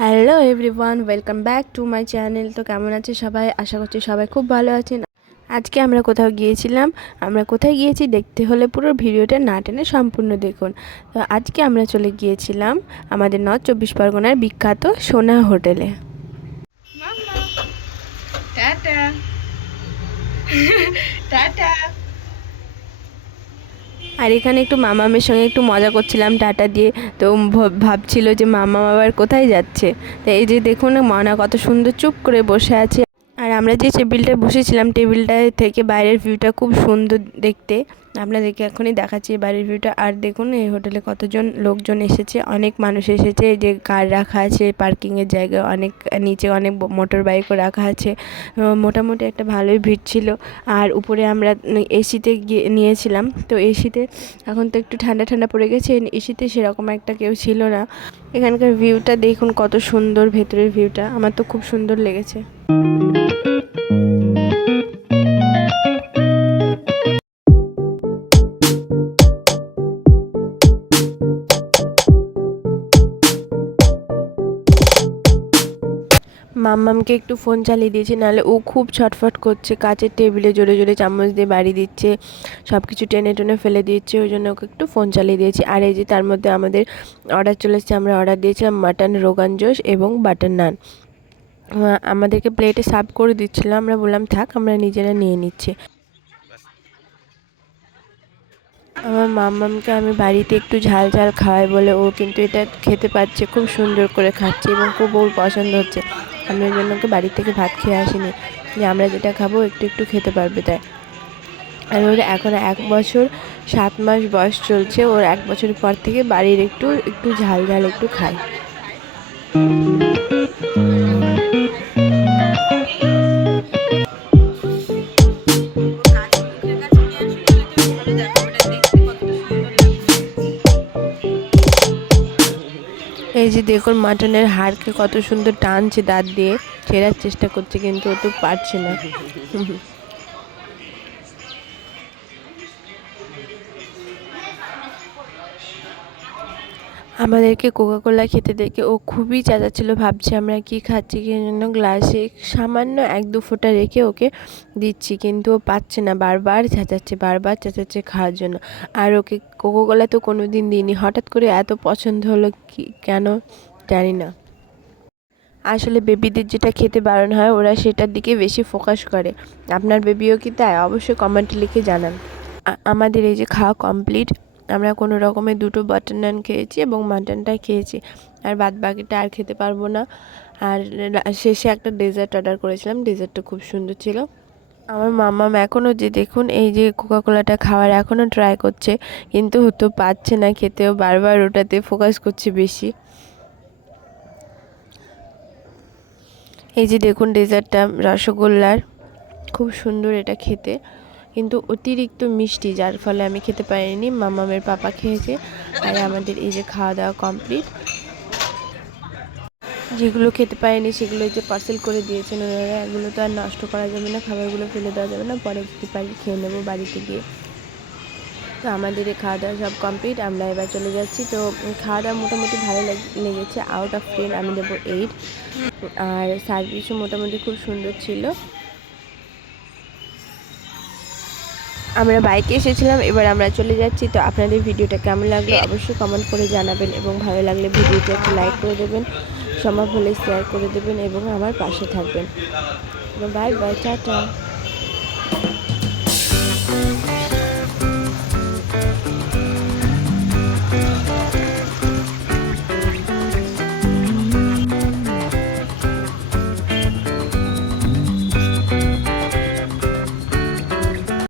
Hello everyone, welcome back to my channel. তো কেমন আছে সবাই? আশা করছি সবাই খুব ভালো আছেন। আজকে আমরা কোথাও গিয়েছিলাম। আমরা কোথায় গিয়েছি দেখতে হলে পুরো ভিডিওটা না টেনে সম্পূর্ণ দেখুন। তো আজকে আমরা চলে গিয়েছিলাম আমাদের নর্থ চব্বিশ পরগনার বিখ্যাত সোনা হোটেলে। Tata tata. আর এখানে একটু মামামের সঙ্গে একটু মজা করছিলাম টাটা দিয়ে। তো ভাবছিল যে মামা আবার কোথায় যাচ্ছে। তো এই যে দেখুন মনা কত সুন্দর চুপ করে বসে আছে। আর আমরা যে টেবিলটায় বসেছিলাম টেবিলটা থেকে বাইরের ভিউটা খুব সুন্দর দেখতে। আপনাদেরকে এখনই দেখাচ্ছি বাইরের ভিউটা। আর দেখুন এই হোটেলে কতজন লোকজন এসেছে, অনেক মানুষ এসেছে। এই যে কার রাখা আছে পার্কিংয়ের জায়গায়, অনেক নিচে অনেক মোটর বাইকও রাখা আছে। মোটামুটি একটা ভালোই ভিড় ছিল। আর উপরে আমরা এসিতে গিয়ে নিয়েছিলাম। তো এসিতে এখন তো একটু ঠান্ডা ঠান্ডা পড়ে গেছে, এসিতে সেরকম একটা কেউ ছিল না। এখানকার ভিউটা দেখুন কত সুন্দর, ভেতরের ভিউটা আমার তো খুব সুন্দর লেগেছে। মাম্মামকে একটু ফোন চালিয়ে দিয়েছি, নাহলে ও খুব ছটফট করছে। কাচের টেবিলে জোরে জোরে চামচ দিয়ে বাড়ি দিচ্ছে, সব কিছু টেনে টেনে ফেলে দিচ্ছে। ওই জন্য ওকে একটু ফোন চালিয়ে দিয়েছি। আর এই যে তার মধ্যে আমাদের অর্ডার চলে এসেছে। আমরা অর্ডার দিয়েছিলাম মাটন রোগান জোশ এবং বাটার নান। আমাদেরকে প্লেটে সার্ভ করে দিচ্ছিলাম, আমরা বললাম থাক আমরা নিজেরা নিয়ে নিচ্ছি। আমার মাম্মামকে আমি বাড়িতে একটু ঝাল ঝাল খাওয়াই বলে ও কিন্তু এটা খেতে পারছে, খুব সুন্দর করে খাচ্ছে এবং খুব ওর পছন্দ হচ্ছে। আমি ওই জন্য ওকে বাড়ি থেকে ভাত খেয়ে আসিনি, যে আমরা যেটা খাবো একটু একটু খেতে পারবে তাই। আর ওর এখন 1 বছর 7 মাস বয়স চলছে। ওর 1 বছরের পর থেকে বাড়ির একটু একটু ঝাল ঝাল একটু খায়। এই যে দেখুন মাটনের হাড়কে কত সুন্দর টানছে দাঁত দিয়ে, ছেঁড়ার চেষ্টা করছে কিন্তু ও তো পারছে না। আমাদেরকে কোকাকোলা খেতে দেখে ও খুবই চেঁচাচ্ছিল, ভাবছে আমরা কি খাচ্ছি কি জন্য। গ্লাসে সামান্য 1-2 ফোঁটা রেখে ওকে দিচ্ছি, কিন্তু ও পাচ্ছে না, বারবার চেঁচাচ্ছে খাওয়ার জন্য। আর ওকে কোকাকোলা তো কোনো দিন দিইনি, হঠাৎ করে এত পছন্দ হলো কি কেন জানি না। আসলে বেবিদের যেটা খেতে বারণ হয় ওরা সেটার দিকে বেশি ফোকাস করে। আপনার বেবিও কি তাই? অবশ্যই কমেন্টে লিখে জানান। আমাদের এই যে খাওয়া কমপ্লিট। আমরা কোনো রকমে 2টো বাটার নান খেয়েছি এবং মাটনটা খেয়েছি, আর বাদ বাকিটা আর খেতে পারবো না। আর শেষে একটা ডেজার্ট অর্ডার করেছিলাম, ডেজার্টটা খুব সুন্দর ছিল। আমার মাম্মাম এখনও যে দেখুন এই যে কোকাকোলাটা খাওয়ার এখনও ট্রাই করছে, কিন্তু তো পাচ্ছে না খেতেও, বারবার ওটাতে ফোকাস করছে বেশি। এই যে দেখুন ডেজার্টটা রসগোল্লার, খুব সুন্দর এটা খেতে, কিন্তু অতিরিক্ত মিষ্টি, যার ফলে আমি খেতে পারিনি, মামামের পাপা খেয়েছে। আর আমাদের এই যে খাওয়া দাওয়া কমপ্লিট। যেগুলো খেতে পারিনি সেগুলো যে পার্সেল করে দিয়েছেন ওনারা, এগুলো তো আর নষ্ট করা যাবে না, খাবারগুলো ফেলে দেওয়া যাবে না, পরে যদি পারি খেয়ে নেবো বাড়িতে গিয়ে। তো আমাদের এই খাওয়া দাওয়া সব কমপ্লিট, আমরা এবার চলে যাচ্ছি। তো খাওয়া দাওয়া মোটামুটি ভালো লেগেছে। আউট অফ 10 আমি দেবো 8। আর সার্ভিসও মোটামুটি খুব সুন্দর ছিল। আমরা বাইকে এসেছিলাম, এবার আমরা চলে যাচ্ছি। তো আপনাদের ভিডিওটা কেমন লাগলো অবশ্যই কমেন্ট করে জানাবেন, এবং ভালো লাগলে ভিডিওটা একটু লাইক করে দেবেন, সম্ভব হলে শেয়ার করে দেবেন এবং আমার পাশে থাকবেন। Bye bye, tata.